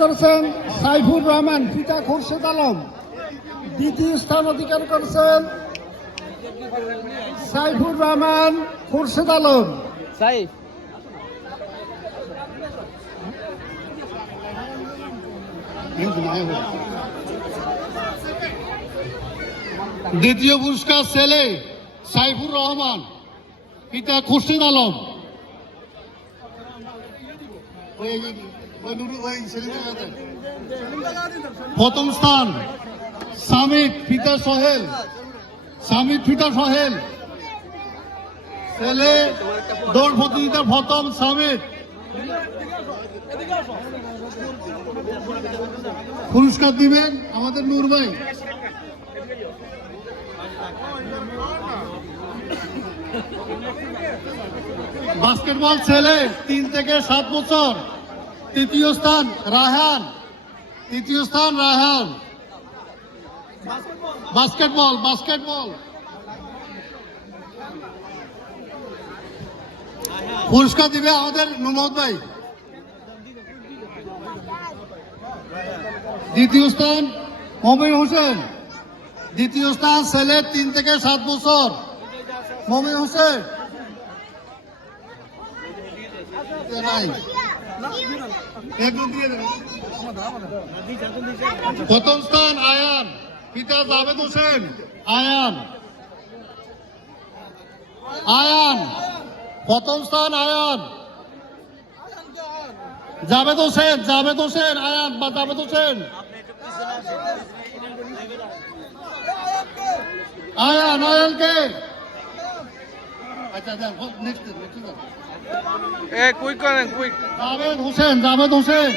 করেছেন সাইফুর রহমান পিতা খুরশেদ আলম। দ্বিতীয় স্থান অধিকার করেছেন সাইফুর রহমান খুরশেদ আলম। দ্বিতীয় পুরস্কার ছেলে সাইফুর রহমান পিতা খুরশেদ আলম। প্রথম স্থান সামিদ পিতা সোহেল। ছেলে দৌড় প্রতিযোগিতার প্রথম সামিদ। পুরস্কার দিবেন আমাদের নূর ভাই। বাস্কেটবল ছেলে 3 থেকে 7 বছর, তৃতীয় স্থান রায়হান। বাস্কেটবল পুরস্কার দিবে আমাদের নুমত ভাই। দ্বিতীয় স্থান মমিন হোসেন। দ্বিতীয় স্থান ছেলে 3 থেকে 7 বছর মমিন হোসেন। প্রথম স্থান আয়ান পিতা জাভেদ হোসেন। প্রথম স্থান আয়ান। জাভেদ হোসেন আয়ান বা জাভেদ হোসেন। আয়ানকে আচ্ছা নেক্সট কুইক করেন কুইক। জাভেদ হোসেন